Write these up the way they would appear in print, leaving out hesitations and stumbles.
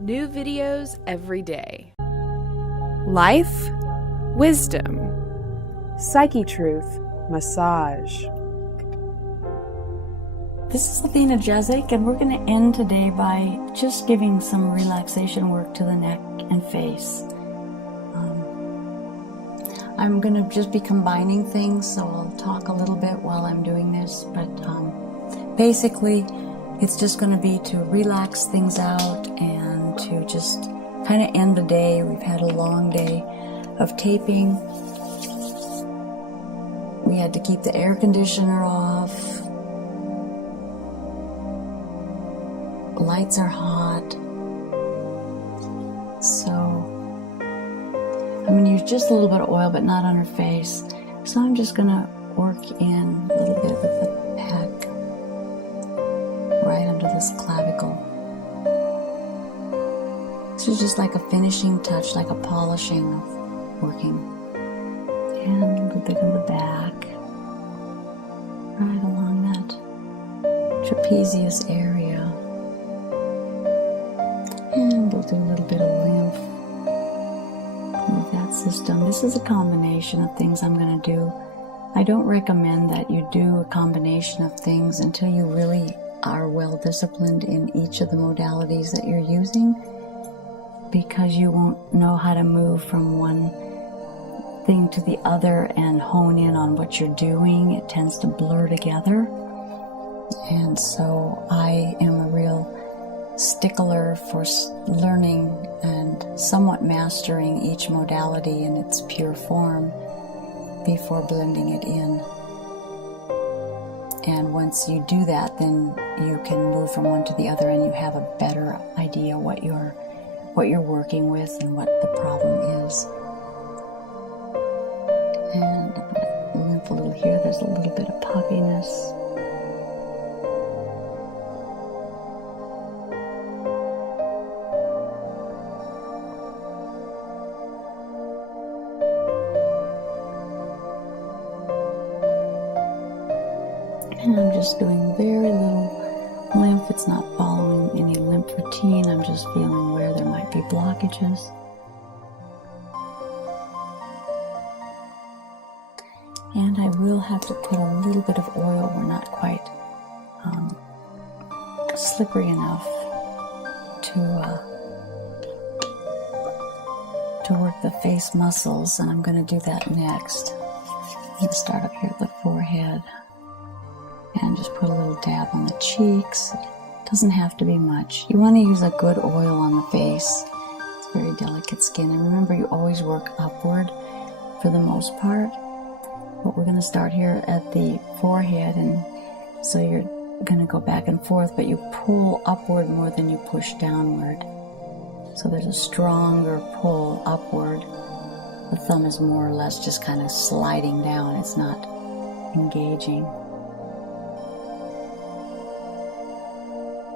New videos every day. Life, wisdom, Psyche Truth, massage. This is Athena Jezik, and we're going to end today by just giving some relaxation work to the neck and face. I'm going to just be combining things, so I'll talk a little bit while I'm doing this, but basically it's just going to be to relax things out and to just kind of end the day. We've had a long day of taping. We had to keep the air conditioner off. Lights are hot. So I'm going to use just a little bit of oil, but not on her face. So I'm just going to work in a little bit with the pack right under this clavicle. This is just like a finishing touch, like a polishing of working. And a little bit in the back, right along that trapezius area. And we'll do a little bit of lymph with that system. This is a combination of things I'm going to do. I don't recommend that you do a combination of things until you really are well disciplined in each of the modalities that you're using, because you won't know how to move from one thing to the other and hone in on what you're doing. It tends to blur together. And so I am a real stickler for learning and somewhat mastering each modality in its pure form before blending it in. And once you do that, then you can move from one to the other and you have a better idea what you're working with and what the problem is. And I'm going to lymph a little here. There's a little bit of puffiness. And I'm just doing very little lymph. It's not following any lymph routine. I'm just feeling where there might be blockages. And I will have to put a little bit of oil. We're not quite slippery enough to work the face muscles, and I'm going to do that next. I'm going to start up here at the forehead. And just put a little dab on the cheeks. It doesn't have to be much. You want to use a good oil on the face. It's very delicate skin. And remember, you always work upward for the most part. But we're going to start here at the forehead, and so you're going to go back and forth, but you pull upward more than you push downward. So there's a stronger pull upward. The thumb is more or less just kind of sliding down. It's not engaging.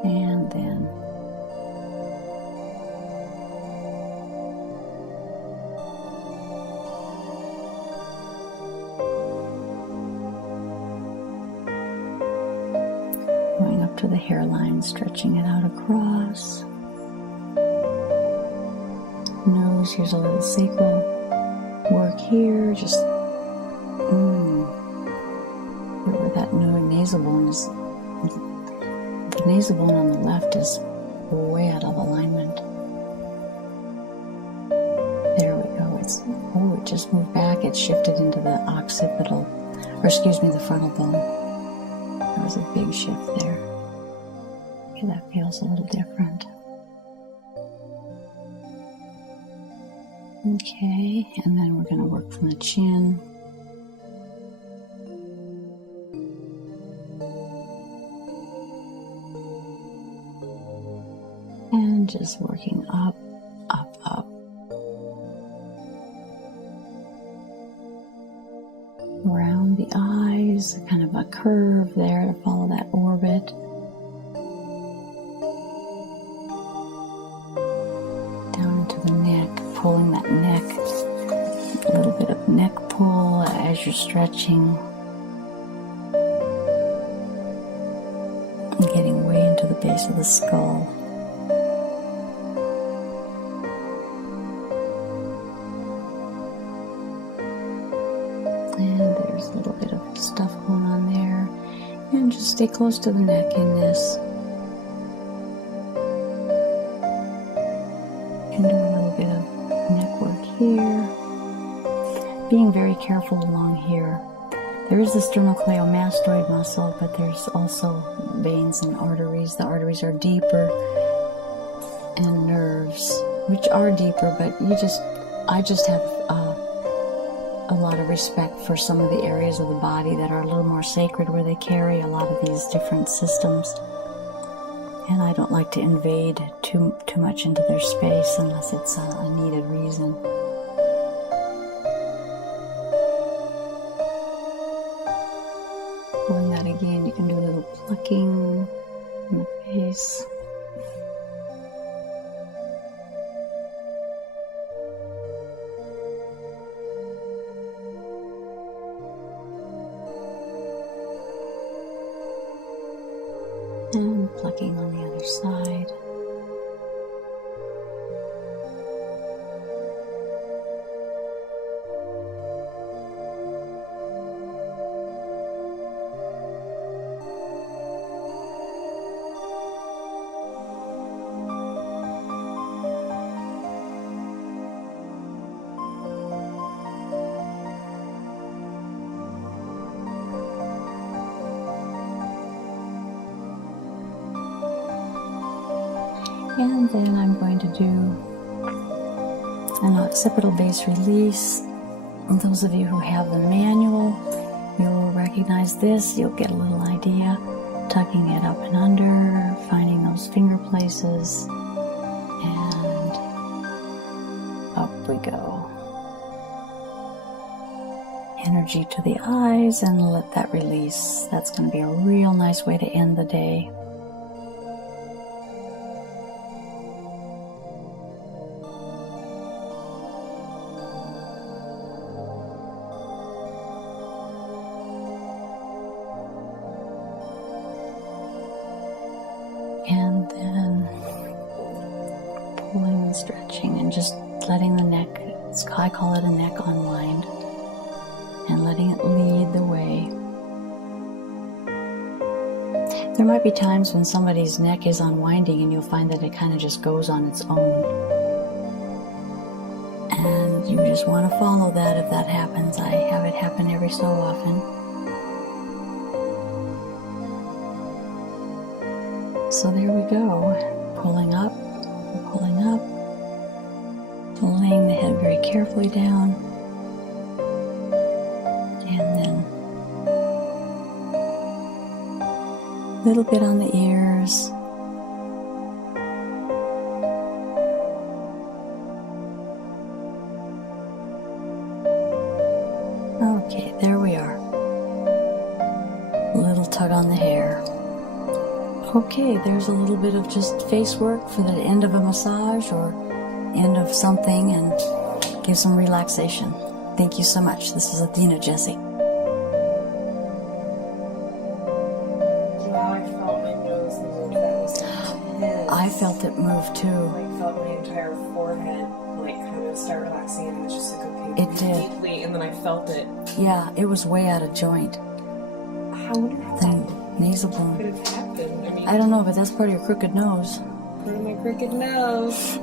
And then going up to the hairline, stretching it out across. Nose, here's a little sacral work here, just where that nasal bone is. The nasal bone on the left is way out of alignment. There we go. It just moved back. It shifted into the occipital, the frontal bone. There was a big shift there. Okay, that feels a little different. Okay, and then we're going to work from the chin. And just working up, up, up. Around the eyes, kind of a curve there to follow that orbit. Down into the neck, pulling that neck. A little bit of neck pull as you're stretching. And getting way into the base of the skull. a little bit of stuff going on there. And just stay close to the neck in this. And do a little bit of neck work here. Being very careful along here. There is the sternocleidomastoid muscle, but there's also veins and arteries. The arteries are deeper, and nerves, which are deeper, but I just have a lot of respect for some of the areas of the body that are a little more sacred, where they carry a lot of these different systems. And I don't like to invade too much into their space unless it's a needed reason. Pulling that again, you can do a little plucking in the face. And plucking on the other side. And then I'm going to do an occipital base release. And those of you who have the manual, you'll recognize this. You'll get a little idea. Tucking it up and under, finding those finger places, and up we go. Energy to the eyes, and let that release. That's going to be a real nice way to end the day. And then pulling and stretching and just letting the neck, I call it a neck unwind, and letting it lead the way. There might be times when somebody's neck is unwinding and you'll find that it kind of just goes on its own. And you just want to follow that if that happens. I have it happen every so often. So there we go, pulling up, laying the head very carefully down, and then a little bit on the ears, okay, there we are, a little tug on the hair. Okay, there's a little bit of just face work for the end of a massage or end of something, and give some relaxation. Thank you so much. This is Athena Jessie. Wow, I felt my nose move. That was intense. I felt it move too. I felt my entire forehead kind of start relaxing, and it was just okay. It did. Deeply, and then I felt it. Yeah, it was way out of joint. How would it happen? The nasal Could bone. have happened. I mean, I don't know, but that's part of your crooked nose. part of my crooked nose.